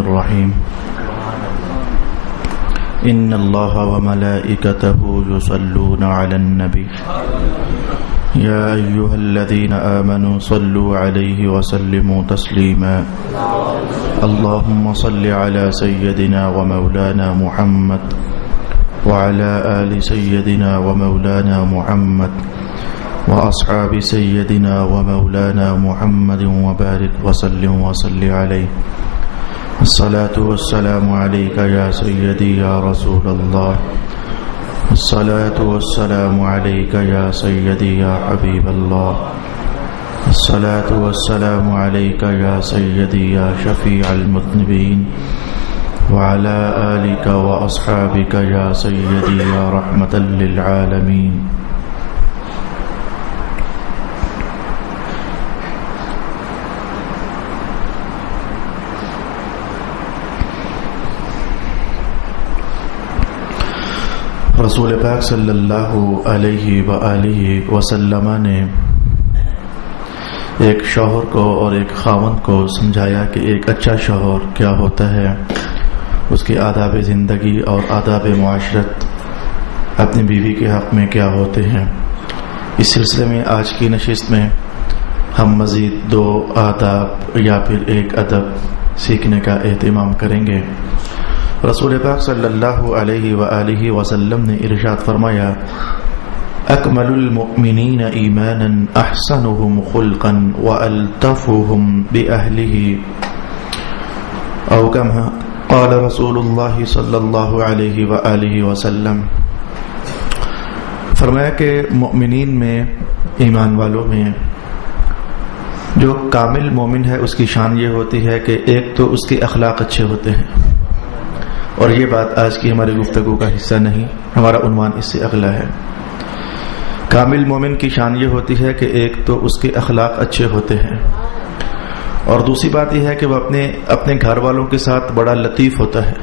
الرحيم إن الله وملائكته يصلون على النبي يا أيها الذين آمنوا صلوا عليه وسلموا تسليما اللهم صل على سيدنا ومولانا محمد وعلى آل سيدنا ومولانا محمد وأصحاب سيدنا ومولانا محمد وبارك وسلم وصل عليه الصلاة والسلام عليك يا سيدي يا رسول الله الصلاة والسلام عليك يا سيدي يا حبيب الله الصلاة والسلام عليك يا سيدي يا شفيع المذنبين وعلى آلك وأصحابك يا سيدي يا رحمة للعالمين رسول پاک صلی اللہ علیہ وآلہ وسلم نے ایک شوہر کو اور ایک خاوند کو سمجھایا کہ ایک اچھا شوہر کیا ہوتا ہے، اس کے آداب زندگی اور آداب معاشرت اپنی بیوی کے حق میں کیا ہوتے ہیں۔ اس سلسلے میں آج کی نشست میں ہم مزید 2 آداب یا پھر ایک ادب سیکھنے کا اہتمام کریں گے۔ رسول پاک صلی اللہ علیہ وآلہ وسلم نے ارشاد فرمایا اکمل المؤمنین ایمانا احسنهم خلقا والطفهم باہلہ او کما قال رسول اللہ صلی اللہ علیہ وآلہ وسلم۔ فرمایا کہ مومنین میں، ایمان والوں میں جو کامل مومن ہے اس کی شان یہ ہوتی ہے کہ ایک تو اس کے اخلاق اچھے ہوتے ہیں، اور یہ بات آج کی ہماری گفتگو کا حصہ نہیں، ہمارا عنوان اس سے اگلا ہے۔ کامل مومن کی شان یہ ہوتی ہے کہ ایک تو اس کے اخلاق اچھے ہوتے ہیں، اور دوسری بات یہ ہے کہ وہ اپنے گھر والوں کے ساتھ بڑا لطیف ہوتا ہے۔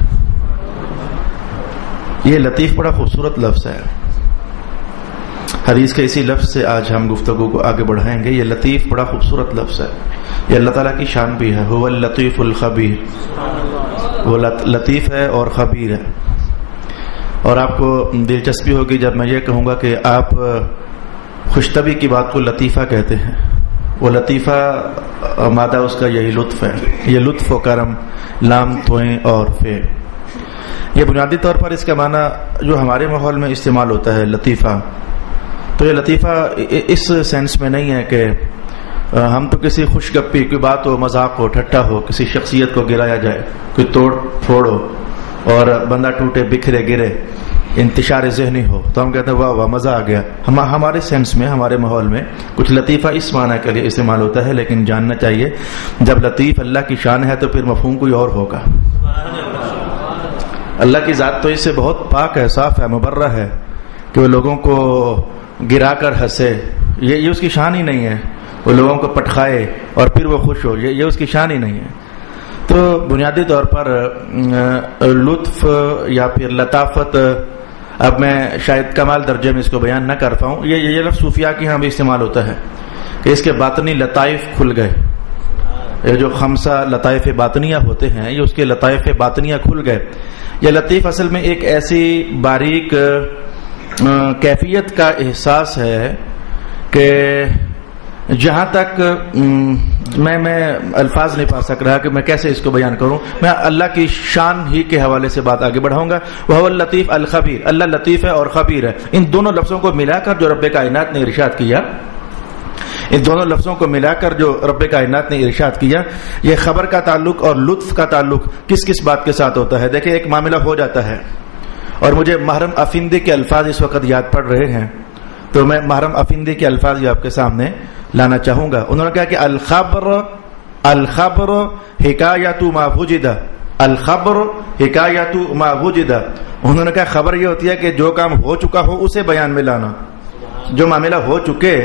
یہ لطیف بڑا خوبصورت لفظ ہے، حدیث کے اسی لفظ سے آج ہم گفتگو کو آگے بڑھائیں گے۔ یہ لطیف بڑا خوبصورت لفظ ہے، یہ اللہ تعالیٰ کی شان بھی ہے، هو اللطیف الخبیر، وہ لطیف ہے اور خبیر ہے۔ اور آپ کو دلچسپی ہوگی جب میں یہ کہوں گا کہ آپ خوشطبی کی بات کو لطیفہ کہتے ہیں، وہ لطیفہ مادہ اس کا یہی لطف ہے، یہ لطف و کرم، لام توئیں اور فے۔ یہ بنیادی طور پر اس کا معنی جو ہمارے ماحول میں استعمال ہوتا ہے لطیفہ، تو یہ لطیفہ اس سینس میں نہیں ہے کہ ہم تو کسی خوش گپی کوئی بات ہو، مذاق ہو، ٹھٹا ہو، کسی شخصیت کو گرایا جائے، کوئی توڑ پھوڑ ہو اور بندہ ٹوٹے بکھرے گرے، انتشار ذہنی ہو، تو ہم کہتے ہیں واہ واہ مزہ آ گیا۔ ہمارے سینس میں، ہمارے ماحول میں کچھ لطیفہ اس معنی کے لیے استعمال ہوتا ہے، لیکن جاننا چاہیے جب لطیف اللہ کی شان ہے تو پھر مفہوم کوئی اور ہوگا۔ اللہ کی ذات تو اس سے بہت پاک ہے، صاف ہے، مبرہ ہے کہ وہ لوگوں کو گرا کر ہنسے، یہ اس کی شان ہی نہیں ہے۔ وہ لوگوں کو پٹخائے اور پھر وہ خوش ہو، یہ اس کی شان ہی نہیں ہے۔ تو بنیادی طور پر لطف یا پھر لطافت، اب میں شاید کمال درجے میں اس کو بیان نہ کر پاؤں، یہ لفظ صوفیاء کے ہاں بھی استعمال ہوتا ہے کہ اس کے باطنی لطائف کھل گئے۔ یہ جو 5 لطائف باطنیہ ہوتے ہیں، یہ اس کے لطائف باطنیہ کھل گئے۔ یہ لطیف اصل میں ایک ایسی باریک کیفیت کا احساس ہے کہ جہاں تک میں الفاظ نہیں پا سک رہا کہ میں کیسے اس کو بیان کروں، میں اللہ کی شان ہی کے حوالے سے بات آگے بڑھاؤں گا۔ وہ اللطیف الخبیر، اللہ لطیف ہے اور خبیر ہے۔ ان دونوں لفظوں کو ملا کر جو رب کائنات نے ارشاد کیا، ان دونوں لفظوں کو ملا کر جو رب کائنات نے ارشاد کیا، یہ خبر کا تعلق اور لطف کا تعلق کس کس بات کے ساتھ ہوتا ہے؟ دیکھیں، ایک معاملہ ہو جاتا ہے اور مجھے محرم افندی کے الفاظ اس وقت یاد پڑ رہے ہیں، تو میں محرم افندی کے الفاظ یہ آپ کے سامنے لانا چاہوں گا۔ انہوں نے کہا کہ الخبر حکایت ما وجد، الخبر حکایت ما وجد۔ انہوں نے کہا خبر یہ ہوتی ہے کہ جو کام ہو چکا ہو اسے بیان میں لانا، جو معاملہ ہو چکے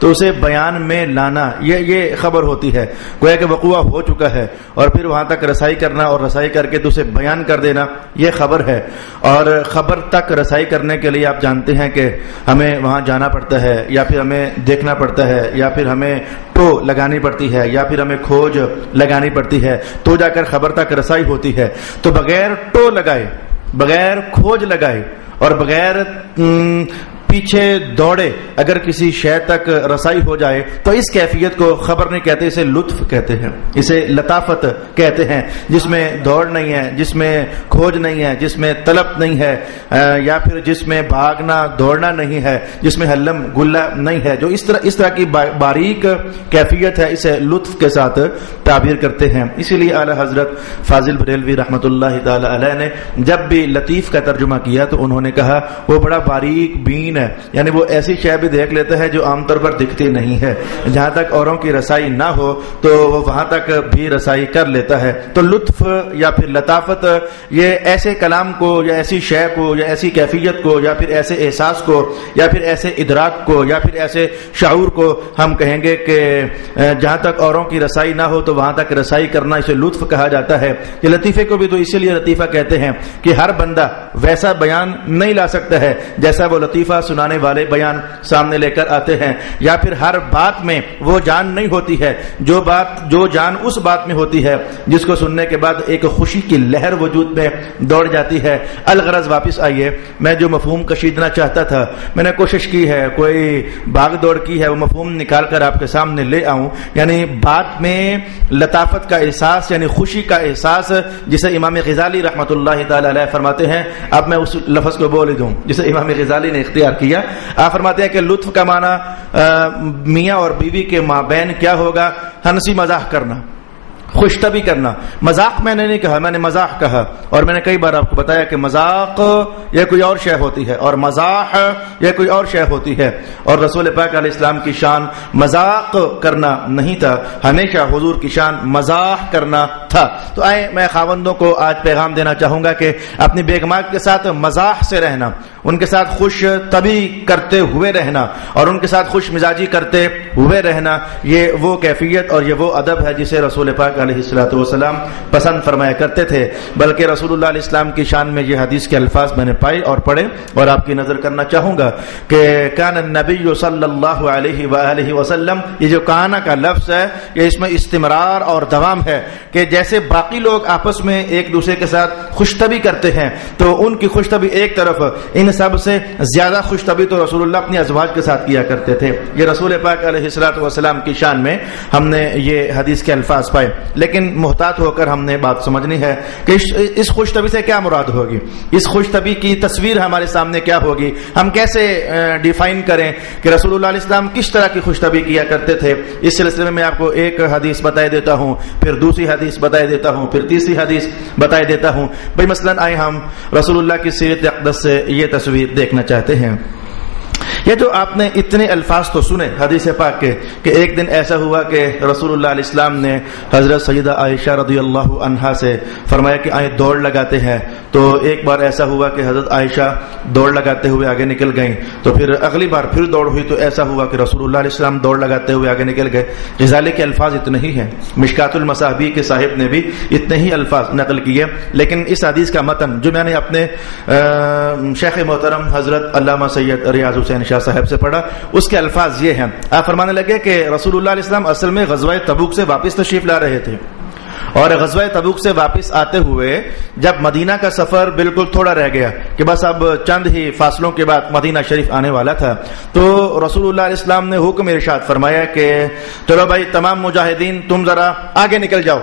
تو اسے بیان میں لانا یہ خبر ہوتی ہے. گویا کہ وقوع ہو چکا ہے اور پھر وہاں تک رسائی کرنا اور رسائی کر کے تو اسے بیان کر دینا یہ خبر ہے. اور خبر تک رسائی کرنے کے لیے آپ جانتے ہیں کہ ہمیں وہاں جانا پڑتا ہے یا پھر ہمیں دیکھنا پڑتا ہے یا پھر ہمیں ٹو لگانی پڑتی ہے یا پھر ہمیں کھوج لگانی پڑتی ہے تو جا کر خبر تک رسائی ہوتی ہے. تو بغیر ٹو لگائے، بغیر کھوج لگائے اور بغیر پیچھے دوڑے اگر کسی شے تک رسائی ہو جائے تو اس کیفیت کو خبر نہیں کہتے، اسے لطف کہتے ہیں، اسے لطافت کہتے ہیں، جس میں دوڑ نہیں ہے، جس میں کھوج نہیں ہے، جس میں طلب نہیں ہے، یا پھر جس میں بھاگنا دوڑنا نہیں ہے، جس میں ہلم گلہ نہیں ہے. جو اس طرح کی باریک کیفیت ہے اسے لطف کے ساتھ تعبیر کرتے ہیں. اسی لیے اعلی حضرت فاضل بریلوی رحمۃ اللہ تعالی علیہ نے جب بھی لطیف کا ترجمہ کیا تو انہوں نے کہا وہ بڑا باریک بین ہے، یعنی وہ ایسی شے بھی دیکھ لیتا ہے جو عام طور پر دکھتی نہیں ہے. جہاں تک اوروں کی رسائی نہ ہو تو وہ وہاں تک بھی رسائی کر لیتا ہے. تو لطف یا پھر لطافت یہ ایسے کلام کو یا ایسی شے کو یا ایسی کیفیت کو یا پھر ایسے احساس کو یا پھر ایسے ادراک کو یا پھر ایسے شعور کو ہم کہیں گے کہ جہاں تک اوروں کی رسائی نہ ہو تو وہاں تک رسائی کرنا اسے لطف کہا جاتا ہے. یہ لطیفے کو بھی تو اسی لیے لطیفہ کہتے ہیں کہ ہر بندہ ویسا بیان نہیں لا سکتا ہے جیسا وہ لطیفہ سنانے والے بیان سامنے لے کر آتے ہیں، یا پھر ہر بات میں وہ جان نہیں ہوتی ہے جو جان اس بات میں ہوتی ہے جس کو سننے کے بعد ایک خوشی کی لہر وجود میں دوڑ جاتی ہے. الغرض واپس آئیے، میں جو مفہوم کشیدنا چاہتا تھا میں نے کوشش کی ہے، کوئی بھاگ دوڑ کی ہے، وہ مفہوم نکال کر آپ کے سامنے لے آؤں. یعنی بات میں لطافت کا احساس یعنی خوشی کا احساس جسے امام غزالی رحمۃ اللہ تعالی علیہ فرماتے ہیں. اب میں اس لفظ کو بول دوں جسے امام غزالی نے اختیار کیا. آپ فرماتے ہیں کہ لطف کا معنی میاں اور بیوی کے مابین کیا ہوگا؟ ہنسی مزاح کرنا، خوش طبی کرنا. مذاق میں نے نہیں کہا، میں نے مزاح کہا. اور میں نے کئی بار آپ کو بتایا کہ مذاق یہ کوئی اور شے ہوتی ہے اور مزاح یہ کوئی اور شے ہوتی ہے. اور رسول پاک علیہ السلام کی شان مذاق کرنا نہیں تھا، ہمیشہ حضور کی شان مزاح کرنا تھا. تو آئے میں خاوندوں کو آج پیغام دینا چاہوں گا کہ اپنی بیگمات کے ساتھ مزاح سے رہنا، ان کے ساتھ خوش طبی کرتے ہوئے رہنا اور ان کے ساتھ خوش مزاجی کرتے ہوئے رہنا، یہ وہ کیفیت اور یہ وہ ادب ہے جسے رسول پاک علیہ الصلوۃ والسلام پسند فرمایا کرتے تھے. بلکہ رسول اللہ علیہ السلام کی شان میں یہ حدیث کے الفاظ میں نے پائے اور پڑھے اور آپ کی نظر کرنا چاہوں گا کہ کان النبی صلی اللہ علیہ وآلہ وسلم، یہ جو کانا کا لفظ ہے یہ اس میں استمرار اور دوام ہے کہ جیسے باقی لوگ آپس میں ایک دوسرے کے ساتھ خوش طبی کرتے ہیں تو ان کی خوش طبی ایک طرف، ان سب سے زیادہ خوش طبی تو رسول اللہ اپنی ازواج کے ساتھ کیا کرتے تھے. یہ رسول پاک علیہ الصلوۃ والسلام کی شان میں ہم نے یہ حدیث کے الفاظ پائے. لیکن محتاط ہو کر ہم نے بات سمجھنی ہے کہ اس خوش طبی سے کیا مراد ہوگی، اس خوش طبی کی تصویر ہمارے سامنے کیا ہوگی، ہم کیسے ڈیفائن کریں کہ رسول اللہ علیہ السلام کس طرح کی خوش طبی کیا کرتے تھے. اس سلسلے میں آپ کو ایک حدیث بتائی دیتا ہوں، پھر دوسری حدیث بتائی دیتا ہوں، پھر تیسری حدیث بتائی دیتا ہوں. بھئی مثلاً آئے ہم رسول اللہ کی سیرت اقدس سے یہ تصویر دیکھنا چاہتے ہیں. یہ جو آپ نے اتنے الفاظ تو سنے حدیث پاک کے کہ ایک دن ایسا ہوا کہ رسول اللہ علیہ السلام نے حضرت سیدہ عائشہ رضی اللہ عنہا سے فرمایا کہ آئیں دوڑ لگاتے ہیں. تو ایک بار ایسا ہوا کہ حضرت عائشہ دوڑ لگاتے ہوئے آگے نکل گئیں. تو پھر اگلی بار پھر دوڑ ہوئی تو ایسا ہوا کہ رسول اللہ علیہ السلام دوڑ لگاتے ہوئے آگے نکل گئے. غزالی کے الفاظ اتنے ہی ہیں، مشکات المصابیح کے صاحب نے بھی اتنے ہی الفاظ نقل کیے. لیکن اس حدیث کا متن جو میں نے اپنے شیخ محترم حضرت علامہ سید ریاض حسین شاہ صاحب سے پڑھا اس کے الفاظ یہ ہیں. آپ فرمانے لگے کہ رسول اللہ علیہ السلام اصل میں غزوہ تبوک سے واپس تشریف لا رہے تھے اور غزوہ تبوک سے واپس آتے ہوئے جب مدینہ کا سفر بالکل تھوڑا رہ گیا کہ بس اب چند ہی فاصلوں کے بعد مدینہ شریف آنے والا تھا تو رسول اللہ علیہ السلام نے حکم ارشاد فرمایا کہ چلو بھائی تمام مجاہدین تم ذرا آگے نکل جاؤ.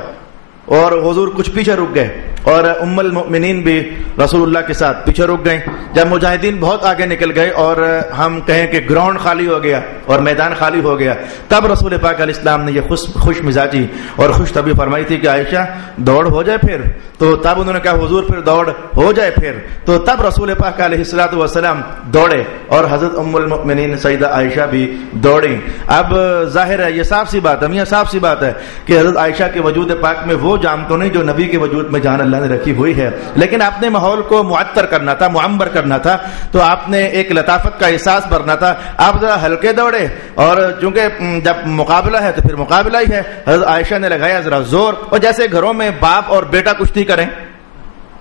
اور حضور کچھ پیچھے رک گئے اور ام المؤمنین بھی رسول اللہ کے ساتھ پیچھے رک گئے. جب مجاہدین بہت آگے نکل گئے اور ہم کہیں کہ گراؤنڈ خالی ہو گیا اور میدان خالی ہو گیا، تب رسول پاک علیہ السلام نے یہ خوش مزاجی اور خوش طبیعی فرمائی تھی کہ عائشہ دوڑ ہو جائے پھر. تو تب انہوں نے کہا حضور پھر دوڑ ہو جائے پھر. تو تب رسول پاک علیہ الصلوۃ والسلام دوڑے اور حضرت ام المؤمنین سیدہ عائشہ بھی دوڑی. اب ظاہر ہے یہ صاف سی بات ہے، میاں صاف سی بات ہے کہ حضرت عائشہ کے وجود پاک میں وہ جان تو نہیں جو نبی کے وجود میں جان اللہ نے رکھی ہوئی ہے، لیکن آپ نے ماحول کو معطر کرنا تھا، معمر کرنا تھا، تو آپ نے ایک لطافت کا احساس بھرنا تھا. آپ ذرا ہلکے دوڑے، اور چونکہ جب مقابلہ ہے تو پھر مقابلہ ہی ہے. حضرت عائشہ نے لگایا ذرا زور، اور جیسے گھروں میں باپ اور بیٹا کشتی کریں،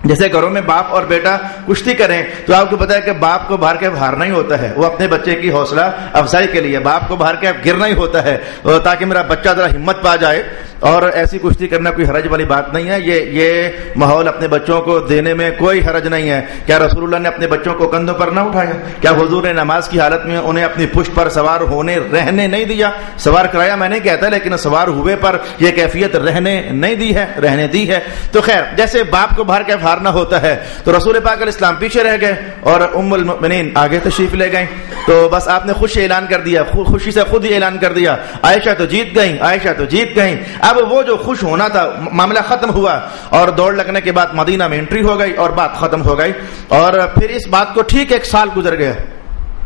جیسے گھروں میں باپ اور بیٹا کشتی کریں تو آپ کو پتا ہے کہ باپ کو باہر کے ہارنا ہی ہوتا ہے، وہ اپنے بچے کی حوصلہ افزائی کے لیے باپ کو باہر کے گرنا ہی ہوتا ہے تاکہ میرا بچہ ذرا ہمت پا جائے. اور ایسی کشتی کرنا کوئی حرج والی بات نہیں ہے، یہ ماحول اپنے بچوں کو دینے میں کوئی حرج نہیں ہے. کیا رسول اللہ نے اپنے بچوں کو کندھوں پر نہ اٹھایا؟ کیا حضور نے نماز کی حالت میں انہیں اپنی پشت پر سوار ہونے رہنے نہیں دیا؟ سوار کرایا میں نہیں کہتا، لیکن سوار ہوئے پر یہ کیفیت رہنے نہیں دی ہے، رہنے دی ہے. تو خیر، جیسے باپ کو باہر کے ہارنا ہوتا ہے تو رسول پاک علیہ السلام پیچھے رہ گئے اور ام المؤمنین آگے تشریف لے گئیں. تو بس آپ نے خوشی اعلان کر دیا، خوشی سے خود ہی اعلان کر دیا، عائشہ تو جیت گئیں، عائشہ تو جیت گئیں. اب وہ جو خوش ہونا تھا معاملہ ختم ہوا، اور دوڑ لگنے کے بعد مدینہ میں انٹری ہو گئی اور بات ختم ہو گئی. اور پھر اس بات کو ٹھیک 1 سال گزر گیا،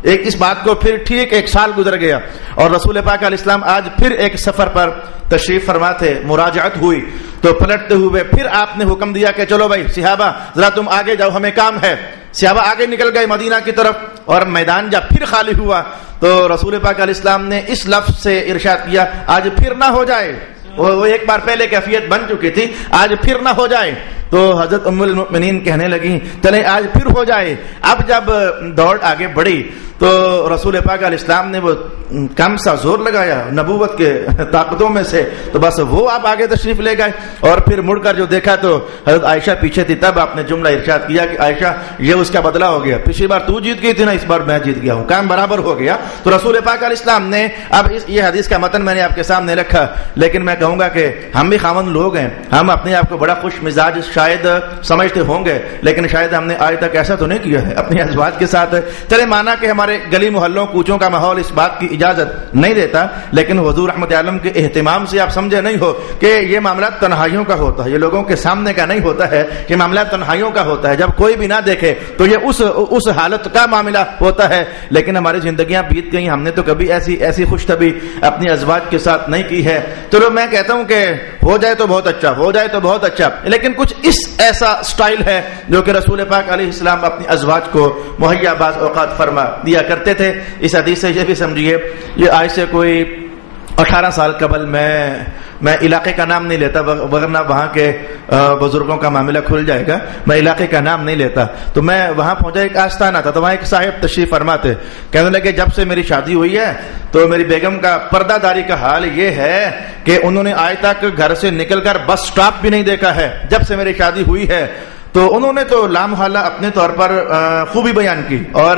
اس بات کو پھر ٹھیک 1 سال گزر گیا، اور رسول پاک علیہ السلام آج پھر ایک سفر پر تشریف فرما تھے. مراجعت ہوئی تو پلٹتے ہوئے پھر آپ نے حکم دیا کہ چلو بھائی صحابہ ذرا تم آگے جاؤ، ہمیں کام ہے. صحابہ آگے نکل گئے مدینہ کی طرف، اور میدان جب پھر خالی ہوا تو رسول پاک علیہ السلام نے اس لفظ سے ارشاد کیا آج پھر نہ ہو جائے. وہ ایک بار پہلے کیفیت بن چکی تھی، آج پھر نہ ہو جائے. تو حضرت ام المؤمنین کہنے لگیں چلیں آج پھر ہو جائے. اب جب دوڑ آگے بڑھی تو رسول پاک علیہ السلام نے وہ کم سا زور لگایا نبوت کے طاقتوں میں سے، تو بس وہ آپ آگے تشریف لے گئے. اور پھر مڑ کر جو دیکھا تو حضرت عائشہ پیچھے تھی. تب آپ نے جملہ ارشاد کیا کہ عائشہ یہ اس کا بدلہ ہو گیا، پچھلی بار تو جیت گئی تھی نا، اس بار میں جیت گیا ہوں، کام برابر ہو گیا. تو رسول پاک علیہ السلام نے اب یہ حدیث کا متن میں نے آپ کے سامنے رکھا، لیکن میں کہوں گا کہ ہم بھی خاوند لوگ ہیں، ہم اپنے آپ کو بڑا خوش مزاج شاید سمجھتے ہوں گے، لیکن شاید ہم نے آج تک ایسا تو نہیں کیا ہے اپنی ازواج کے ساتھ. چلے مانا کہ ہمارے گلی محلوں کوچوں کا ماحول اس بات کی اجازت نہیں دیتا، لیکن حضور رحمت عالم کے اہتمام سے آپ سمجھے نہیں ہو کہ یہ معاملہ تنہائیوں کا ہوتا ہے، یہ لوگوں کے سامنے کا نہیں ہوتا ہے، یہ معاملہ تنہائیوں کا ہوتا ہے. جب کوئی بھی نہ دیکھے تو یہ اس حالت کا معاملہ ہوتا ہے. لیکن ہماری زندگیاں بیت گئی، ہم نے تو کبھی ایسی خوش طبی اپنی ازواج کے ساتھ نہیں کی ہے. چلو میں کہتا ہوں کہ ہو جائے تو بہت اچھا، ہو جائے تو بہت اچھا، لیکن کچھ ایسا سٹائل ہے جو کہ رسول پاک علیہ السلام اپنی ازواج کو مہیا بعض اوقات فرما دیا کرتے تھے. اس حدیث سے یہ بھی سمجھیے، یہ آج سے کوئی 18 سال قبل میں علاقے کا نام نہیں لیتا ورنہ وہاں کے بزرگوں کا معاملہ کھل جائے گا، میں علاقے کا نام نہیں لیتا. تو میں وہاں پہنچا، ایک آستانہ تھا، تو وہاں ایک صاحب تشریف فرما تھے. کہنے لگے جب سے میری شادی ہوئی ہے تو میری بیگم کا پردہ داری کا حال یہ ہے کہ انہوں نے آج تک گھر سے نکل کر بس سٹاپ بھی نہیں دیکھا ہے جب سے میری شادی ہوئی ہے. تو انہوں نے تو لامحالہ اپنے طور پر خوبی بیان کی اور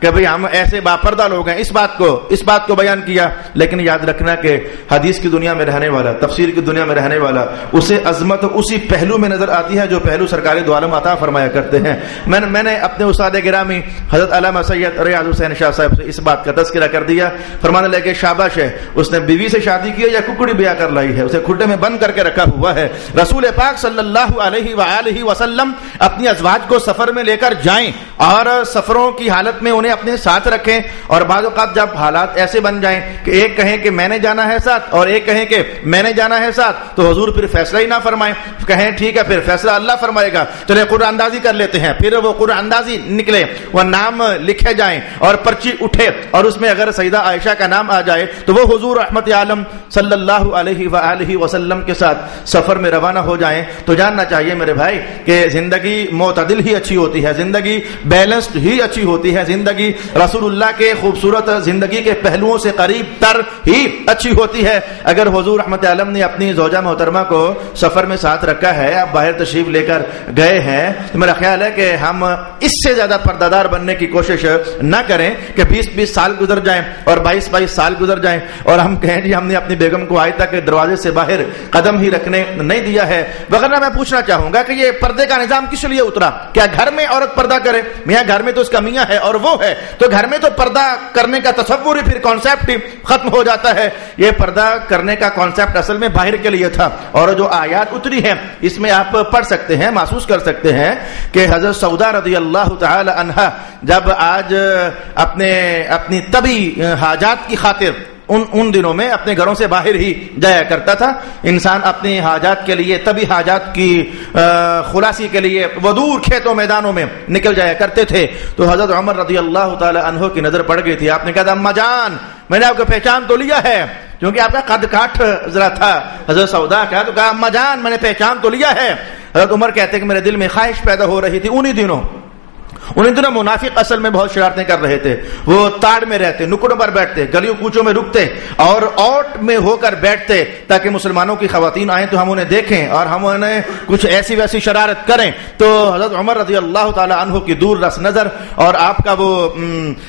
کہ بھئی ہم ایسے باپردہ لوگ ہیں، اس بات کو بیان کیا. لیکن یاد رکھنا کہ حدیث کی دنیا میں رہنے والا، تفسیر کی دنیا میں رہنے والا، اسے عظمت اسی پہلو میں نظر آتی ہے جو پہلو سرکار دو عالم عطا فرمایا کرتے ہیں. میں نے اپنے استاد گرامی حضرت علامہ سید ریاض حسین شاہ صاحب سے اس بات کا تذکرہ کر دیا. فرمانے لگے شاباش ہے، اس نے بیوی سے شادی کی ہے یا ککڑی بیاہ کر لائی ہے، اسے کھڈے میں بند کر کے رکھا ہوا ہے. رسول پاک صلی اللہ علیہ وآلہ وسلم اپنی ازواج کو سفر میں لے کر جائیں اور سفروں کی حالت میں انہیں اپنے ساتھ رکھیں. اور بعض اوقات جب حالات ایسے بن جائیں کہ ایک کہیں کہ میں نے جانا ہے ساتھ اور ایک کہیں کہ میں نے جانا ہے ساتھ، تو حضور پھر فیصلہ ہی نہ فرمائیں، کہیں ٹھیک ہے پھر فیصلہ اللہ فرمائے گا، چلے قرآن اندازی کر لیتے ہیں. پھر وہ قرآن اندازی نکلے، وہ نام لکھے جائیں اور پرچی اٹھے اور اس میں اگر سیدہ عائشہ کا نام آ جائے تو وہ حضور رحمت عالم صلی اللہ علیہ وآلہ وسلم کے ساتھ سفر میں روانہ ہو جائیں. تو جاننا چاہیے میرے بھائی کہ زندگی معتدل ہی اچھی ہوتی ہے، زندگی بیلنسڈ ہی اچھی ہوتی ہے، زندگی رسول اللہ کے خوبصورت زندگی کے پہلوؤں سے قریب تر ہی اچھی ہوتی ہے. اگر حضور رحمت عالم نے اپنی زوجہ محترمہ کو سفر میں ساتھ رکھا ہے، اب باہر تشریف لے کر گئے ہیں، تو میرا خیال ہے کہ ہم اس سے زیادہ پردہ دار بننے کی کوشش نہ کریں کہ 20 سال گزر جائیں اور 22 سال گزر جائیں اور ہم کہیں جی ہم نے اپنی بیگم کو آج تک دروازے سے باہر قدم ہی رکھنے نہیں دیا ہے. وغیرہ میں پوچھنا چاہوں گا کہ یہ پردے کا کا نظام کس لیے اترا؟ کیا گھر میں عورت پردہ کرے؟ میاں گھر میں تو اس کا میاں ہے اور وہ ہے، تو گھر میں تو پردہ کرنے کا تصور ہی پھر کانسیپٹ ہی ختم ہو جاتا ہے۔ یہ پردہ کرنے کا کانسیپٹ اصل میں باہر کے لیے تھا، اور جو آیات اتری ہیں اس میں آپ پڑھ سکتے ہیں، محسوس کر سکتے ہیں کہ حضرت سودا رضی اللہ تعالی عنہا جب آج اپنی طبی حاجات کی خاطر ان دنوں میں اپنے گھروں سے باہر ہی جایا کرتا تھا، انسان اپنی حاجات کے لیے، طبی حاجات کی خلاصی کے لیے وہ دور کھیتوں میدانوں میں نکل جایا کرتے تھے، تو حضرت عمر رضی اللہ تعالی عنہ کی نظر پڑ گئی تھی۔ آپ نے کہا اما جان میں نے آپ کو پہچان تو لیا ہے، کیونکہ آپ کا قد کاٹ ذرا تھا حضرت سودا کا، تو کہا اما جان میں نے پہچان تو لیا ہے۔ حضرت عمر کہتے ہیں کہ میرے دل میں خواہش پیدا ہو رہی تھی انہی دنوں منافق اصل میں بہت شرارتیں کر رہے تھے، وہ تاڑ میں رہتے، نکڑوں پر بیٹھتے، گلیوں کوچوں میں رکتے اور اوٹ میں ہو کر بیٹھتے تاکہ مسلمانوں کی خواتین آئیں تو ہم انہیں دیکھیں اور ہم انہیں کچھ ایسی ویسی شرارت کریں۔ تو حضرت عمر رضی اللہ تعالی عنہ کی دور رس نظر اور آپ کا وہ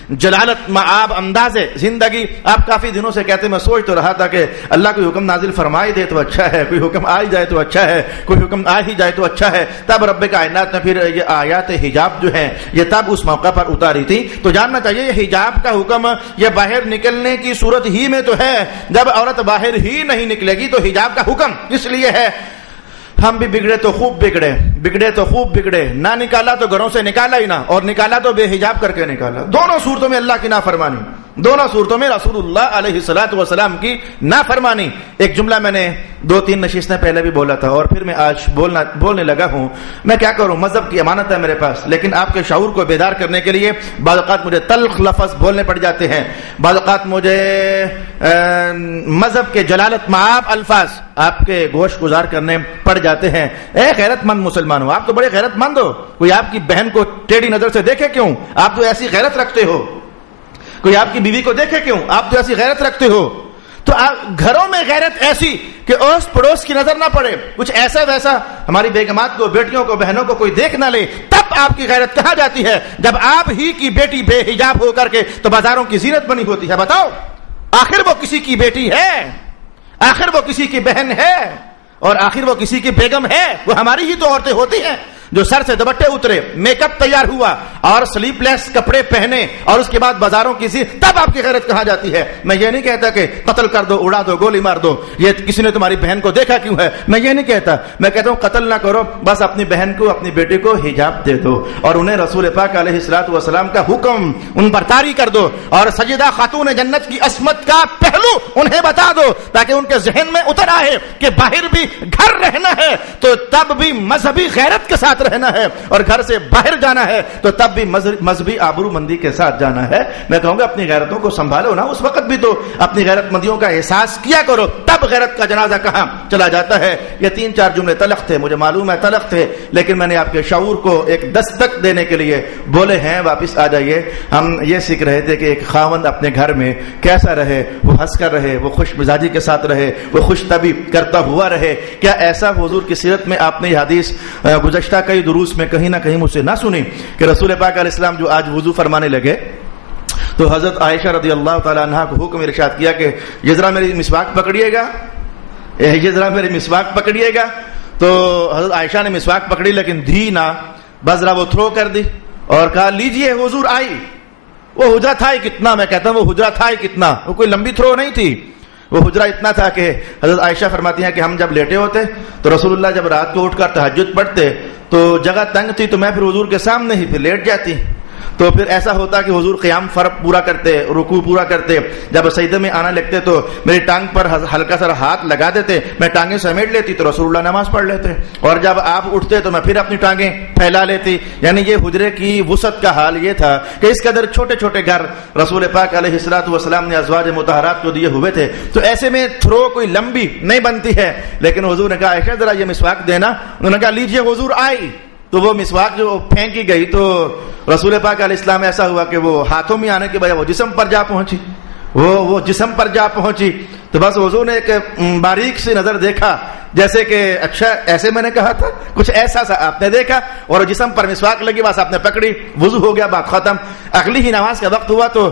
جلالت مآب انداز زندگی، آپ کافی دنوں سے کہتے میں سوچ تو رہا تھا کہ اللہ کوئی حکم نازل فرمائی دے تو اچھا ہے، کوئی حکم آ جائے تو اچھا ہے، کوئی حکم آ ہی جائے تو اچھا ہے۔ تب رب کائنات نے پھر یہ آیات حجاب جو ہیں یہ تب اس موقع پر اتاری تھی۔ تو جاننا چاہیے یہ حجاب کا حکم یہ باہر نکلنے کی صورت ہی میں تو ہے، جب عورت باہر ہی نہیں نکلے گی تو حجاب کا حکم اس لیے ہے۔ ہم بھی بگڑے تو خوب بگڑے تو خوب بگڑے، نہ نکالا تو گھروں سے نکالا ہی نہ، اور نکالا تو بے حجاب کر کے نکالا۔ دونوں صورتوں میں اللہ کی نافرمانی، دونوں صورتوں میں رسول اللہ علیہ الصلوۃ والسلام کی نافرمانی۔ ایک جملہ میں نے 2-3 نشستیں پہلے بھی بولا تھا اور پھر میں آج بولنے لگا ہوں۔ میں کیا کروں، مذہب کی امانت ہے میرے پاس، لیکن آپ کے شعور کو بیدار کرنے کے لیے بعض اوقات مجھے تلخ لفظ بولنے پڑ جاتے ہیں، بعض اوقات مجھے مذہب کے جلالت مآب الفاظ آپ کے گوش گزار کرنے پڑ جاتے ہیں۔ اے غیرت مند مسلمان ہو، آپ تو بڑے غیرت مند ہو، کوئی آپ کی بہن کو ٹیڑھی نظر سے دیکھے کیوں؟ آپ تو ایسی غیرت رکھتے ہو۔ کوئی آپ کی بیوی کو دیکھے کیوں؟ آپ تو ایسی غیرت رکھتے ہو۔ تو گھروں میں غیرت ایسی کہ اوس پڑوس کی نظر نہ پڑے، کچھ ایسا ویسا ہماری بیگمات کو، بیٹیوں کو، بہنوں کو کوئی دیکھ نہ لے، تب آپ کی غیرت کہاں جاتی ہے؟ جب آپ ہی کی بیٹی بے حجاب ہو کر کے تو بازاروں کی زینت بنی ہوتی ہے۔ بتاؤ، آخر وہ کسی کی بیٹی ہے، آخر وہ کسی کی بہن ہے، اور آخر وہ کسی کی بیگم ہے، وہ ہماری ہی تو عورتیں ہوتی ہیں جو سر سے دوپٹے اترے، میک اپ تیار ہوا اور سلیپ لیس کپڑے پہنے اور اس کے بعد بازاروں کی تب آپ کی غیرت کہاں جاتی ہے؟ میں یہ نہیں کہتا کہ قتل کر دو، اڑا دو، گولی مار دو، یہ کسی نے تمہاری بہن کو دیکھا کیوں ہے، میں یہ نہیں کہتا۔ میں کہتا ہوں قتل نہ کرو، بس اپنی بہن کو، اپنی بیٹی کو حجاب دے دو اور انہیں رسول پاک علیہ الصلوۃ والسلام کا حکم ان پر طاری کر دو، اور سیدہ خاتون جنت کی عصمت کا پہلو انہیں بتا دو تاکہ ان کے ذہن میں اتر آئے کہ باہر بھی گھر رہنا ہے تو تب بھی مذہبی غیرت کے ساتھ رہنا ہے، اور گھر سے باہر جانا ہے تو تب بھی مذہبی آبرو مندی کے ساتھ جانا ہے۔ میں کہوں گا اپنی غیرتوں کو سنبھالو نا، اس وقت بھی تو اپنی غیرت مندیوں کا احساس کیا کرو، تب غیرت کا جنازہ کہاں چلا جاتا ہے۔ یہ 3-4 جملے تلخ تھے، مجھے معلوم ہے تلخ تھے، لیکن میں نے آپ کے شعور کو ایک دستک دینے کے لیے بولے ہیں۔ واپس آ جائیے، ہم یہ سیکھ رہے تھے کہ ایک خاوند اپنے گھر میں کیسا رہے، وہ ہنس کر رہے، وہ خوش مزاجی کے ساتھ رہے، وہ خوش طبع کرتا ہوا رہے۔ کیا ایسا حضور کی سیرت میں آپ نے یہ حدیث گزشتہ کئی دروس میں کہیں نہ کہیں مجھ سے نہ سنی کہ رسول پاک علیہ السلام جو آج وضو فرمانے لگے تو حضرت عائشہ رضی اللہ تعالی عنہا کو حکم ارشاد کیا کہ یہ ذرا میری مسواک پکڑیے گا، یہ ذرا میری مسواک پکڑیے گا۔ تو حضرت عائشہ نے مسواک پکڑی لیکن دھی نہ، بس ذرا وہ تھرو کر دی اور کہا لیجئے حضور آئی۔ وہ حجرہ تھا ہی کتنا، میں کہتا ہوں وہ حجرہ تھا ہی کتنا، وہ کوئی لمبی تھرو نہیں تھی، وہ حجرہ اتنا تھا کہ حضرت عائشہ فرماتی ہیں کہ ہم جب لیٹے ہوتے تو رسول اللہ جب رات کو اٹھ کر تہجد پڑھتے تو جگہ تنگ تھی تو میں پھر حضور کے سامنے ہی پھر لیٹ جاتی، تو پھر ایسا ہوتا کہ حضور قیام فرق پورا کرتے، رکوع پورا کرتے، جب سجدے میں آنا لگتے تو میری ٹانگ پر ہلکا سا ہاتھ لگا دیتے، میں ٹانگیں سمیٹ لیتی تو رسول اللہ نماز پڑھ لیتے، اور جب آپ اٹھتے تو میں پھر اپنی ٹانگیں پھیلا لیتی۔ یعنی یہ حجرے کی وسعت کا حال یہ تھا کہ اس قدر چھوٹے چھوٹے گھر رسول پاک علیہ الصلوۃ والسلام نے ازواج مطہرات کو دیے ہوئے تھے، تو ایسے میں تھرو کوئی لمبی نہیں بنتی ہے۔ لیکن حضور نے کہا عائشہ ذرا یہ مسواک دینا، انہوں نے کہا لیجئے حضور آئی۔ تو وہ مسواک جو پھینکی گئی تو رسول پاک علیہ السلام ایسا ہوا کہ وہ ہاتھوں میں آنے کے بجائے وہ جسم پر جا پہنچی، وہ جسم پر جا پہنچی۔ تو بس حضور نے ایک باریک سی نظر دیکھا، جیسے کہ اچھا ایسے میں نے کہا تھا، کچھ ایسا سا آپ نے دیکھا، اور جسم پر مسواک لگی، بس آپ نے پکڑی، وضو ہو گیا، بات ختم۔ اگلی ہی نماز کا وقت ہوا تو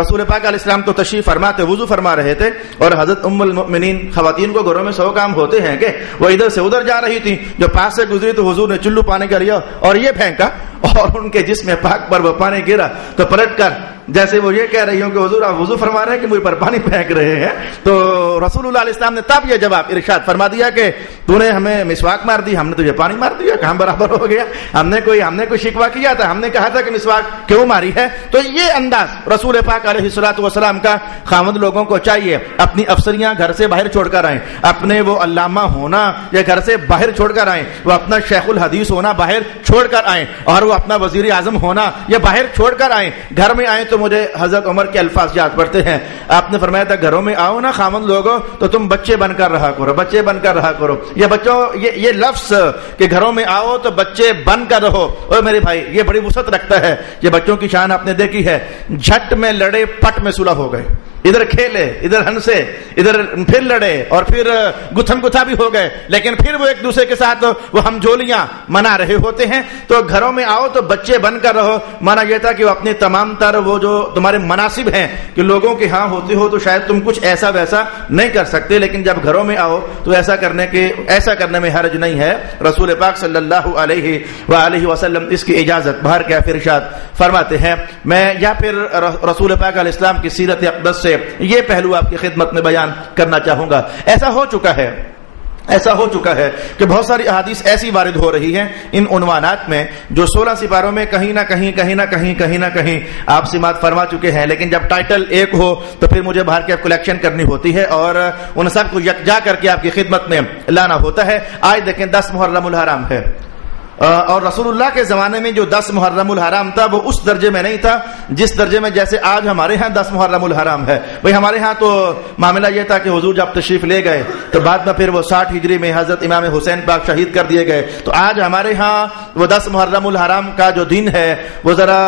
رسول پاک علیہ السلام تو تشریف فرما تھے، وضو فرما رہے تھے، اور حضرت ام المؤمنین خواتین کو گھروں میں 100 کام ہوتے ہیں کہ وہ ادھر سے ادھر جا رہی تھی، جو پاس سے گزری تو حضور نے چلو پانی کا لیا اور یہ پھینکا، اور ان کے جسم پاک پر وہ پانی گرا تو پلٹ کر جیسے وہ یہ کہہ رہی ہوں کہ حضور آپ وضو فرما رہے ہیں کہ مجھ پر پانی پھینک رہے ہیں، تو رسول اللہ علیہ السلام نے تب یہ جواب ارشاد فرما دیا کہ تو نے ہمیں مسواک مار دی، ہم نے تجھے پانی مار دیا، کہاں برابر ہو گیا؟ ہم نے کوئی شکوہ کیا تھا؟ ہم نے کہا تھا کہ مسواک کیوں ماری ہے؟ تو یہ انداز رسول پاک علیہ الصلوۃ والسلام کا خاوند لوگوں کو چاہیے، اپنی افسریاں گھر سے باہر چھوڑ کر آئیں، اپنے وہ علامہ ہونا یہ گھر سے باہر چھوڑ کر آئیں، وہ اپنا شیخ الحدیث ہونا باہر چھوڑ کر آئیں، اور وہ اپنا وزیر اعظم ہونا یہ باہر چھوڑ کر آئیں، گھر میں آئیں۔ تو مجھے حضرت عمر کے الفاظ یاد پڑتے ہیں، آپ نے فرمایا تھا گھروں میں آؤ نا خاوند لوگوں تو تم بچے بن کر رہا کرو، بچے بن کر رہا کرو۔ یہ بچوں یہ لفظ کہ گھروں میں آؤ تو بچے بن کر رہو، اور میرے بھائی یہ بڑی وسعت رکھتا ہے، یہ بچوں کی شان آپ نے دیکھی ہے، جھٹ میں لڑے پٹ میں صلح ہو گئے، ادھر کھیلے ادھر ہنسے ادھر پھر لڑے اور پھر گتھم گتھا بھی ہو گئے، لیکن پھر وہ ایک دوسرے کے ساتھ وہ ہم جولیاں منا رہے ہوتے ہیں۔ تو گھروں میں آؤ تو بچے بن کر رہو، مانا یہ تھا کہ وہ اپنے تمام تر وہ جو تمہارے مناسب ہیں کہ لوگوں کے ہاں ہوتے ہو تو شاید تم کچھ ایسا ویسا نہیں کر سکتے، لیکن جب گھروں میں آؤ تو ایسا کرنے میں حرج نہیں ہے۔ رسول پاک صلی اللہ علیہ وآلہ وسلم اس کی اجازت باہر کے ارشاد فرماتے ہیں۔ میں یا پھر رسول پاک علیہ السلام کی سیرت اقدس سے یہ پہلو آپ کی خدمت میں بیان کرنا چاہوں گا۔ ایسا ہو چکا ہے کہ بہت ساری احادیث ایسی وارد ہو رہی ہیں ان عنوانات میں جو 16 سپاروں میں کہیں نہ کہیں آپ سماعت فرما چکے ہیں، لیکن جب ٹائٹل ایک ہو تو پھر مجھے باہر کے کلیکشن کرنی ہوتی ہے اور ان سب کو یکجا کر کے آپ کی خدمت میں لانا ہوتا ہے۔ آج دیکھیں 10 محرم الحرام ہے، اور رسول اللہ کے زمانے میں جو 10 محرم الحرام تھا وہ اس درجے میں نہیں تھا جس درجے میں جیسے آج ہمارے ہاں 10 محرم الحرام ہے۔ بھئی ہمارے ہاں تو معاملہ یہ تھا کہ حضور جب تشریف لے گئے تو بعد میں پھر وہ 60 ہجری میں حضرت امام حسین پاک شہید کر دیے گئے، تو آج ہمارے ہاں وہ 10 محرم الحرام کا جو دن ہے وہ ذرا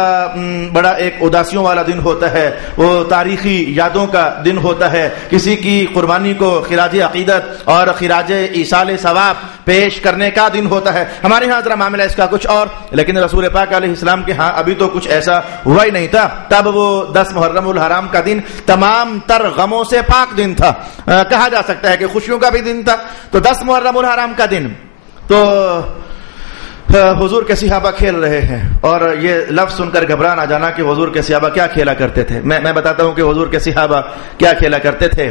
بڑا ایک اداسیوں والا دن ہوتا ہے، وہ تاریخی یادوں کا دن ہوتا ہے، کسی کی قربانی کو خراج عقیدت اور خراج ایصال ثواب پیش کرنے کا دن ہوتا ہے۔ ہمارے ہاں ذرا معاملہ اس کا کچھ اور، لیکن رسول پاک علیہ السلام کے ہاں ابھی تو کچھ ایسا ہوا ہی نہیں تھا، تب وہ 10 محرم الحرام کا دن تمام تر غموں سے پاک دن تھا، کہا جا سکتا ہے کہ خوشیوں کا بھی دن تھا۔ تو 10 محرم الحرام کا دن تو حضور کے صحابہ کھیل رہے ہیں، اور یہ لفظ سن کر گھبرا نہ جانا کہ حضور کے صحابہ کیا کھیلا کرتے تھے۔ میں بتاتا ہوں کہ حضور کے صحابہ کیا کھیلا کرتے تھے۔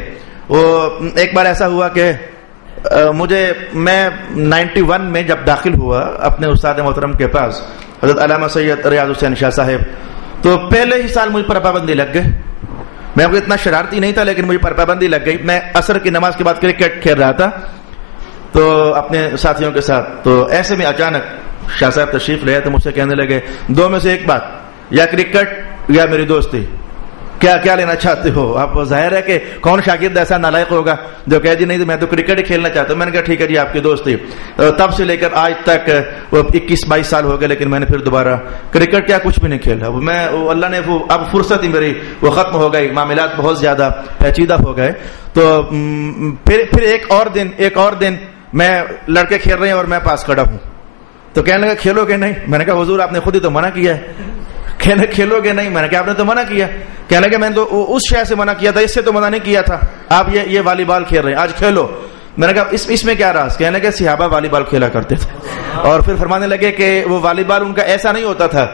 وہ ایک بار ایسا ہوا کہ میں 91 میں جب داخل ہوا اپنے استاد محترم کے پاس حضرت علامہ سید ریاض حسین شاہ صاحب، تو پہلے ہی سال مجھ پر پابندی لگ گئی۔ میں اتنا شرارتی نہیں تھا لیکن مجھ پر پابندی لگ گئی۔ میں عصر کی نماز کے بعد کرکٹ کھیل رہا تھا تو اپنے ساتھیوں کے ساتھ، تو ایسے میں اچانک شاہ صاحب تشریف لے تو مجھ سے کہنے لگے دو میں سے ایک بات، یا کرکٹ یا میری دوستی، کیا لینا چاہتے ہو آپ؟ ظاہر ہے کہ کون شاگرد ایسا نالائق ہوگا جو کہہ جی نہیں میں تو کرکٹ ہی کھیلنا چاہتا ہوں۔ میں نے کہا ٹھیک ہے جی آپ کی دوستی۔ تب سے لے کر آج تک وہ 21-22 سال ہو گئے، لیکن میں نے پھر دوبارہ کرکٹ کیا کچھ بھی نہیں کھیلا۔ اللہ نے اب فرصت ہی میری وہ ختم ہو گئی، معاملات بہت زیادہ پیچیدہ ہو گئے۔ تو پھر ایک اور دن میں لڑکے کھیل رہے ہیں اور میں پاس کھڑا ہوں، تو کہنے لگا کھیلو گے نہیں؟ میں نے کہا حضور آپ نے خود ہی تو منع کیا ہے۔ کہنے کھیلو گے نہیں؟ میں نے کہا آپ نے تو منع کیا۔ کہنے لگا میں نے تو اس شے سے منع کیا تھا، اس سے تو منع نہیں کیا تھا، آپ یہ والی بال کھیل رہے ہیں آج کھیلو۔ میں نے کہا اس میں کیا راز؟ کہنے لگے صحابہ والی بال کھیلا کرتے تھے، اور پھر فرمانے لگے کہ وہ والی بال ان کا ایسا نہیں ہوتا تھا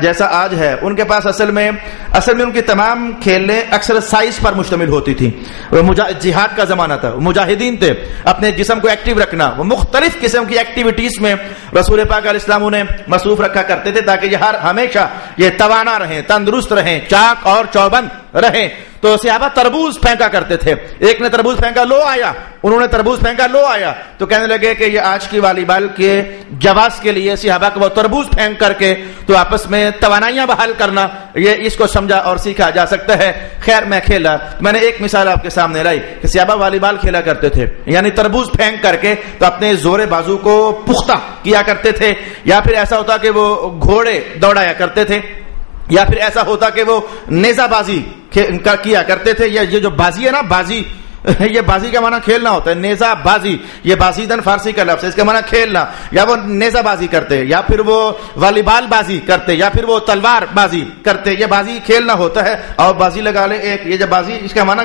جیسا آج ہے۔ ان کے پاس اصل میں ان کی تمام کھیلیں اکثر سائز پر مشتمل ہوتی تھی۔ وہ جہاد کا زمانہ تھا، مجاہدین تھے، اپنے جسم کو ایکٹیو رکھنا، وہ مختلف قسم کی ایکٹیویٹیز میں رسول پاک علیہ السلام انہیں مصروف رکھا کرتے تھے تاکہ یہ ہمیشہ یہ توانا رہیں، تندرست رہیں، چاق اور چوبند رہیں۔ تو صحابہ تربوز پھینکا کرتے تھے، ایک نے تربوز پھینکا لو آیا، انہوں نے تربوز پھینکا لو آیا، تو کہنے لگے کہ یہ آج کی والی بال کے جواز کے لیے صحابہ کو وہ تربوز پھینک کر کے تو آپس میں توانائیاں بحال کرنا، یہ اس کو سمجھا اور سیکھا جا سکتا ہے۔ خیر میں کھیلا، میں نے ایک مثال آپ کے سامنے لائی کہ صحابہ والی بال کھیلا کرتے تھے، یعنی تربوز پھینک کر کے تو اپنے زور بازو کو پختہ کیا کرتے تھے، یا پھر ایسا ہوتا کہ وہ گھوڑے دوڑایا کرتے تھے، یا پھر ایسا ہوتا کہ وہ نیزہ بازی کیا کرتے تھے۔ یہ جو بازی ہے نا، بازی یہ بازی کا معنی کھیلنا ہوتا ہے، نیزہ بازی، یہ بازیدن فارسی کا لفظ ہے، اس کا معنی کھیلنا، یا وہ نیزہ بازی کرتے، یا پھر وہ والی بال بازی کرتے، یا پھر وہ تلوار بازی کرتے، یہ بازی کھیلنا ہوتا ہے، اور بازی لگا لے ایک، یہ جب بازی اس کا معنی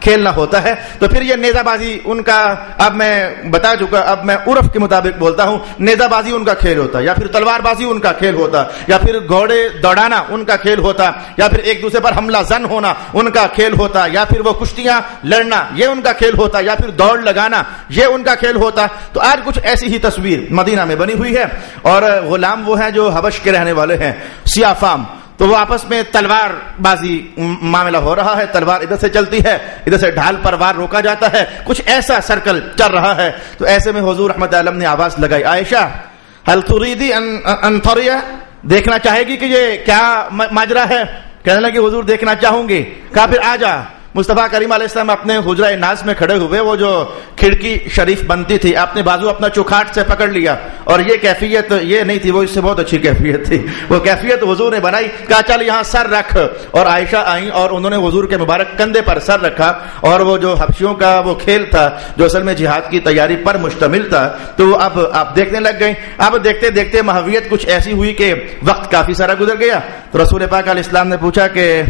کھیلنا ہوتا ہے، تو پھر یہ نیزہ بازی ان کا، اب میں بتا چکا، اب میں عرف کے مطابق بولتا ہوں، نیزہ بازی ان کا کھیل ہوتا، یا پھر تلوار بازی ان کا کھیل ہوتا، یا پھر گھوڑے دوڑانا ان کا کھیل ہوتا، یا پھر ایک دوسرے پر حملہ زن ہونا ان کا کھیل ہوتا، یا پھر وہ کشتیاں لڑنا یہ ان کا کھیل ہوتا، یا پھر دوڑ لگانا یہ ان کا کھیل ہوتا۔ تو آج کچھ ایسی ہی تصویر مدینہ میں بنی ہوئی ہے، اور غلام وہ ہیں جو حبش کے رہنے والے ہیں، سیاہ فام، تو وہ آپس میں تلوار بازی معاملہ ہو رہا ہے، تلوار ادھر سے چلتی ہے، ادھر سے ڈھال پر وار روکا جاتا ہے، کچھ ایسا سرکل چل رہا ہے۔ تو ایسے میں حضور رحمت اللہ علیہ نے آواز لگائی، عائشہ هل تريدي ان ترى، دیکھنا چاہے گی کہ یہ کیا ماجرا ہے؟ کہنے لگی حضور دیکھنا چاہوں گی۔ کہا پھر آ جا۔ مصطفیٰ کریم علیہ السلام اپنے حجرہ ناز میں کھڑے ہوئے، وہ جو کھڑکی شریف بنتی تھی، اپنے بازو اپنا چوکھاٹ سے پکڑ لیا، اور یہ کیفیت یہ نہیں تھی، وہ اس سے بہت اچھی کیفیت تھی، وہ کیفیت حضور نے بنائی۔ کہا چل یہاں سر رکھ، اور عائشہ آئیں اور انہوں نے حضور کے مبارک کندھے پر سر رکھا، اور وہ جو حبشیوں کا وہ کھیل تھا جو اصل میں جہاد کی تیاری پر مشتمل تھا، تو وہ اب آپ دیکھنے لگ گئے۔ اب دیکھتے دیکھتے ماہویت کچھ ایسی ہوئی کہ وقت کافی سارا گزر گیا، تو رسول پاک علیہ السلام نے پوچھا کہ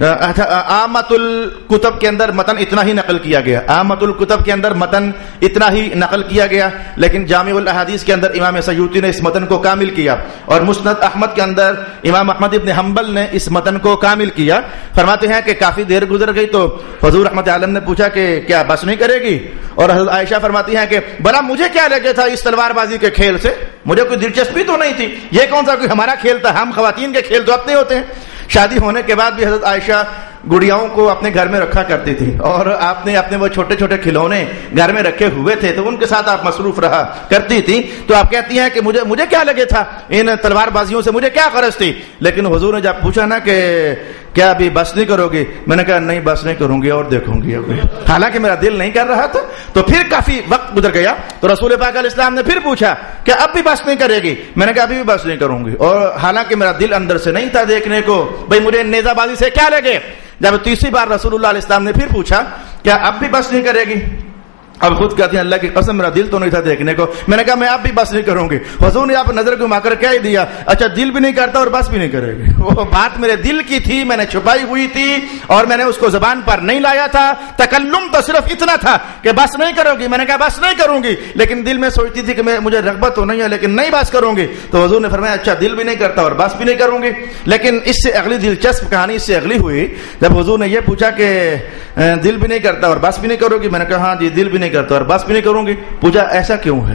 آمت الکتب کے اندر متن اتنا ہی نقل کیا گیا، آمت الکتب کے اندر متن اتنا ہی نقل کیا گیا، لیکن جامع الاحادیث کے اندر امام سیوطی نے اس متن کو کامل کیا، اور مسند احمد کے اندر امام احمد ابن حنبل نے اس متن کو کامل کیا۔ فرماتے ہیں کہ کافی دیر گزر گئی تو حضور رحمت عالم نے پوچھا کہ کیا بس نہیں کرے گی؟ اور حضرت عائشہ فرماتی ہیں کہ بھلا مجھے کیا لگے تھا اس تلوار بازی کے کھیل سے، مجھے کوئی دلچسپی تو نہیں تھی، یہ کون سا کوئی ہمارا کھیل تھا، ہم خواتین کے کھیل تو اپنے ہوتے ہیں۔ شادی ہونے کے بعد بھی حضرت عائشہ گڑیاؤں کو اپنے گھر میں رکھا کرتی تھی، اور آپ نے اپنے وہ چھوٹے چھوٹے کھلونے گھر میں رکھے ہوئے تھے، تو ان کے ساتھ آپ مصروف رہا کرتی تھی۔ تو آپ کہتی ہیں کہ مجھے کیا لگے تھا ان تلوار بازیوں سے، مجھے کیا غرض تھی؟ لیکن حضور نے جب پوچھا نا کہ کیا ابھی بس نہیں کرو گی، میں نے کہا نہیں بس نہیں کروں گی اور دیکھوں گی ابھی، حالانکہ میرا دل نہیں کر رہا تھا۔ تو پھر کافی وقت گزر گیا تو رسول پاک علیہ السلام نے پھر پوچھا کہ اب بھی بس نہیں کرے گی، میں نے کہا ابھی بھی بس نہیں کروں گی، اور حالانکہ میرا دل اندر سے نہیں تھا دیکھنے کو بھئی مجھے نیزہ بازی سے کیا لگے۔ جب تیسری بار رسول اللہ علیہ السلام نے پھر پوچھا کیا اب بھی بس نہیں کرے گی، اب خود کہتی ہیں اللہ کی قسم میرا دل تو نہیں تھا دیکھنے کو، میں نے کہا میں اب بھی بس نہیں کروں گی۔ حضور نے آپ نظر گھما کر کہہ دیا اچھا دل بھی نہیں کرتا اور بس بھی نہیں کرے گی۔ وہ بات میرے دل کی تھی، میں نے چھپائی ہوئی تھی اور میں نے اس کو زبان پر نہیں لایا تھا، تکلم تو صرف اتنا تھا کہ بس نہیں کرو گی، میں نے کہا بس نہیں کروں گی، لیکن دل میں سوچتی تھی کہ مجھے رغبت تو نہیں ہے لیکن نہیں بس کروں گی۔ تو حضور نے فرمایا اچھا دل بھی نہیں کرتا اور بس بھی نہیں کروں گی۔ لیکن اس سے اگلی دلچسپ کہانی اس سے اگلی ہوئی، جب حضور نے یہ پوچھا کہ دل بھی نہیں کرتا اور بس بھی نہیں کرو گی، میں نے کہا ہاں جی دل بھی نہیں کرتا اور بس بھی نہیں کروں گی۔ پوچھا ایسا کیوں ہے؟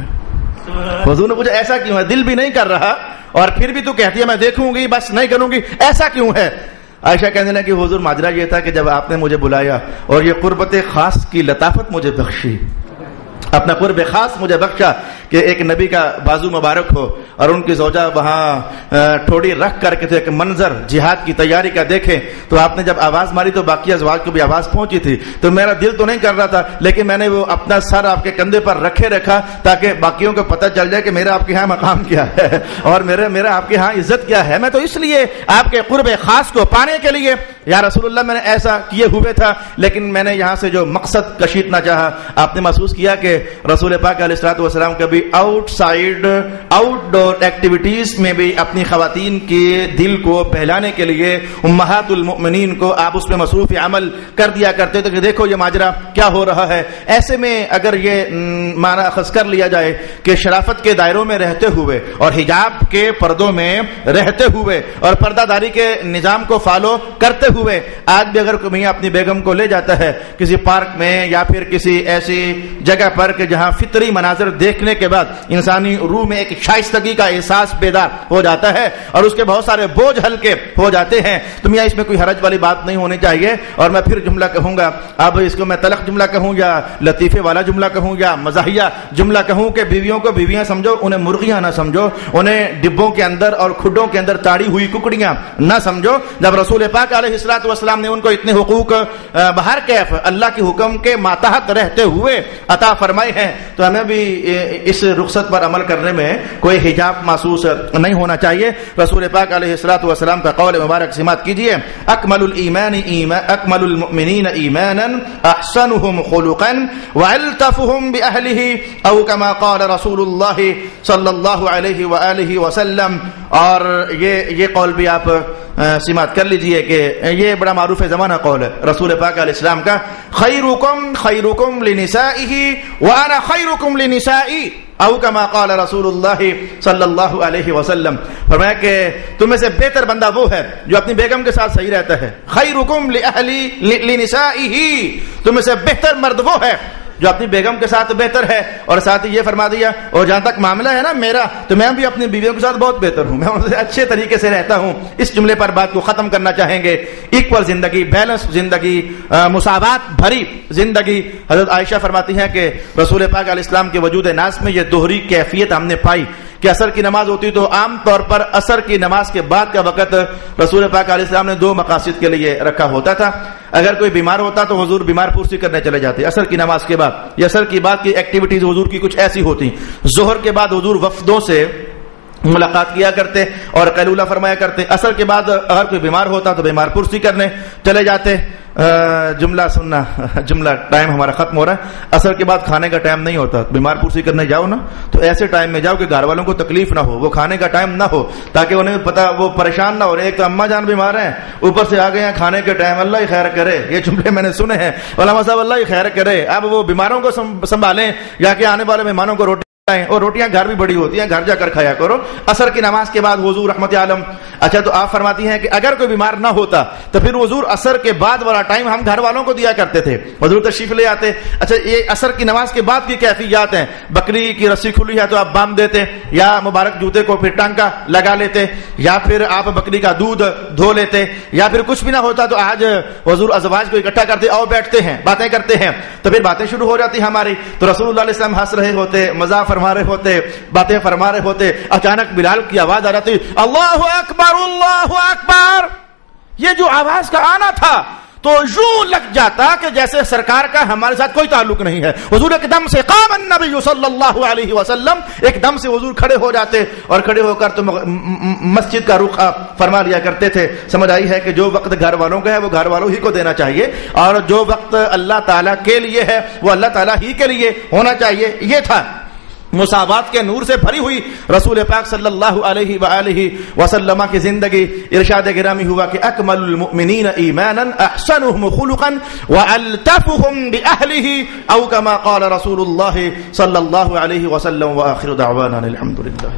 حضور نے پوچھا ایسا کیوں ہے، دل بھی نہیں کر رہا اور پھر بھی تو کہتی ہے میں دیکھوں گی بس نہیں کروں گی، ایسا کیوں ہے؟ عائشہ کہنے لگی کہ حضور ماجرا یہ تھا کہ جب آپ نے مجھے بلایا اور یہ قربت خاص کی لطافت مجھے بخشی، اپنا قرب خاص مجھے بخشا کہ ایک نبی کا بازو مبارک ہو اور ان کی زوجہ وہاں ٹھوڑی رکھ کر کے ایک منظر جہاد کی تیاری کا دیکھیں، تو آپ نے جب آواز ماری تو باقی ازواج کو بھی آواز پہنچی تھی، تو میرا دل تو نہیں کر رہا تھا لیکن میں نے وہ اپنا سر آپ کے کندھے پر رکھا تاکہ باقیوں کو پتہ چل جائے کہ میرا آپ کے ہاں مقام کیا ہے اور میرا آپ کے ہاں عزت کیا ہے۔ میں تو اس لیے آپ کے قرب خاص کو پانے کے لیے یا رسول اللہ میں نے ایسا کیے ہوئے تھا، لیکن میں نے یہاں سے جو مقصد کشیدنا چاہا، آپ نے محسوس کیا کہ رسول پاک علیہ الصلوۃ والسلام کبھی آؤٹ ڈور ایکٹیویٹیز میں بھی اپنی خواتین کے دل کو بہلانے کے لیے امہات المؤمنین کو آپ اس میں مصروف عمل کر دیا کرتے تھے کہ دیکھو یہ ماجرا کیا ہو رہا ہے۔ ایسے میں اگر یہ معنی اخذ کر لیا جائے کہ شرافت کے دائروں میں رہتے ہوئے اور حجاب کے پردوں میں رہتے ہوئے اور پردہ داری کے نظام کو فالو کرتے ہوئے آج بھی اگر کوئی میاں اپنی بیگم کو لے جاتا ہے کسی پارک میں یا پھر کسی ایسی جگہ پر کہ جہاں فطری مناظر دیکھنے کے بعد انسانی روح میں ایک شائستگی کا احساس بیدار ہو جاتا ہے اور اس کے بہت سارے بوجھ ہلکے ہو جاتے ہیں، تو میاں اس میں کوئی حرج والی بات نہیں ہونی چاہیے۔ اور میں پھر جملہ کہوں گا، اب اس کو میں تلخ جملہ کہوں یا لطیفے والا جملہ کہوں یا مزاحیہ جملہ کہوں کہ بیویوں کو بیویاں سمجھو، انہیں مرغیاں نہ سمجھو، انہیں ڈبوں کے اندر اور کھڈوں کے اندر تاڑی ہوئی ککڑیاں نہ سمجھو۔ جب رسول پاک علیہ الصلوۃ والسلام نے ان کو اتنے حقوق بہر کیف اللہ کے حکم کے ماتحت رہتے ہوئے عطا فرمائے ہیں، تو ہمیں بھی اس اس رخصت پر عمل کرنے میں کوئی حجاب محسوس نہیں ہونا چاہیے۔ رسول پاک علیہ الصلوۃ والسلام کا قول مبارک سماعت کیجیے، اکمل المؤمنین ایمانا احسنهم خلقا والطفهم باہلہ او کما قال رسول اللہ صلی اللہ علیہ وآلہ وسلم۔ اور یہ قول بھی آپ سماعت کر لیجئے کہ یہ بڑا معروف زمانہ قول ہے رسول پاک علیہ السلام کا، خیرکم خیرکم لنسائہ وانا خیرکم لنسائی او کما قال رسول اللہ صلی اللہ علیہ وسلم۔ فرمایا کہ تم میں سے بہتر بندہ وہ ہے جو اپنی بیگم کے ساتھ صحیح رہتا ہے، خیرکم لنسائہ، تم میں سے بہتر مرد وہ ہے جو اپنی بیگم کے ساتھ بہتر ہے۔ اور ساتھ ہی یہ فرما دیا، اور جہاں تک معاملہ ہے نا میرا، تو میں بھی اپنی بیویوں کے ساتھ بہت بہتر ہوں، میں ان سے اچھے طریقے سے رہتا ہوں۔ اس جملے پر بات کو ختم کرنا چاہیں گے، ایکول زندگی، بیلنس زندگی، مساوات بھری زندگی۔ حضرت عائشہ فرماتی ہیں کہ رسول پاک علیہ السلام کے وجود ناز میں یہ دوہری کیفیت ہم نے پائی کہ عصر کی نماز ہوتی تو عام طور پر عصر کی نماز کے بعد کا وقت رسول پاک علیہ السلام نے دو مقاصد کے لیے رکھا ہوتا تھا۔ اگر کوئی بیمار ہوتا تو حضور بیمار پرسی کرنے چلے جاتے عصر کی نماز کے بعد، یا عصر کی بعد کی ایکٹیویٹیز حضور کی کچھ ایسی ہوتی۔ ظہر کے بعد حضور وفدوں سے ملاقات کیا کرتے اور قیلولہ فرمایا کرتے۔ عصر کے بعد اگر کوئی بیمار ہوتا تو بیمار پرسی کرنے چلے جاتے۔ جملہ سننا، جملہ ٹائم ہمارا ختم ہو رہا ہے۔ عصر کے بعد کھانے کا ٹائم نہیں ہوتا، بیمار پرسی کرنے جاؤ نا تو ایسے ٹائم میں جاؤ کہ گھر والوں کو تکلیف نہ ہو، وہ کھانے کا ٹائم نہ ہو، تاکہ انہیں پتا وہ پریشان نہ ہو رہے۔ ایک تو اماں جان بیمار ہیں، اوپر سے آ گئے ہیں کھانے کے ٹائم، اللہ ہی خیر کرے۔ یہ جملے میں نے سنے ہیں علماء صاحب، اللہ ہی خیر کرے۔ اب وہ بیماروں کو سنبھالیں یا کہ آنے والے مہمانوں کو روٹی، اور روٹیاں گھر بھی بڑی ہوتی ہیں، گھر جا کر کھایا کرو۔ عصر کی نماز کے بعد حضور رحمت عالم، اچھا تو آپ فرماتی ہیں کہ اگر کوئی بیمار نہ ہوتا تو پھر حضور عصر کے بعد والا ٹائم ہم گھر والوں کو دیا کرتے تھے، حضور تشریف لے آتے۔ اچھا یہ عصر کی نماز کے بعد کی کیفیات ہیں، بکری کی رسی کھلی ہے تو آپ باندھ دیتے، یا مبارک جوتے کو پھر ٹانکا لگا لیتے، یا پھر آپ بکری کا دودھ دھو لیتے، یا پھر کچھ بھی نہ ہوتا تو آج حضور ازواج کو اکٹھا کرتے، آؤ بیٹھتے ہیں باتیں کرتے ہیں، تو پھر باتیں شروع ہو جاتی ہماری۔ تو رسول اللہ علیہ السلام ہنس رہے ہوتے، مزاح فرما رہے ہوتے، باتیں فرما رہے ہوتے، اچانک بلال کی آواز آ جاتی، اللہ اکبر اللہ اکبر۔ یہ جو آواز کا آنا تھا تو یوں لگ جاتا کہ جیسے سرکار کا ہمارے ساتھ کوئی تعلق نہیں ہے۔ حضور ایک دم سے قام النبی صلی اللہ علیہ وسلم، ایک دم سے حضور کھڑے ہو جاتے اور کھڑے ہو کر تو مسجد کا رخ فرما لیا کرتے تھے۔ سمجھ آئی ہے کہ جو وقت گھر والوں کا ہے وہ گھر والوں ہی کو دینا چاہیے، اور جو وقت اللہ تعالیٰ کے لیے ہے وہ اللہ تعالیٰ ہی کے لیے ہونا چاہیے۔ یہ تھا مساوات کے نور سے بھری ہوئی رسول پاک صلی اللہ علیہ وآلہ وسلم کی زندگی۔ ارشاد گرامی ہوا کہ اکمل المؤمنین ایمانا احسنهم خلقا والطفهم باہلہ او کما قال رسول اللہ صلی اللہ علیہ وسلم۔ وآخر دعوانا الحمد للہ۔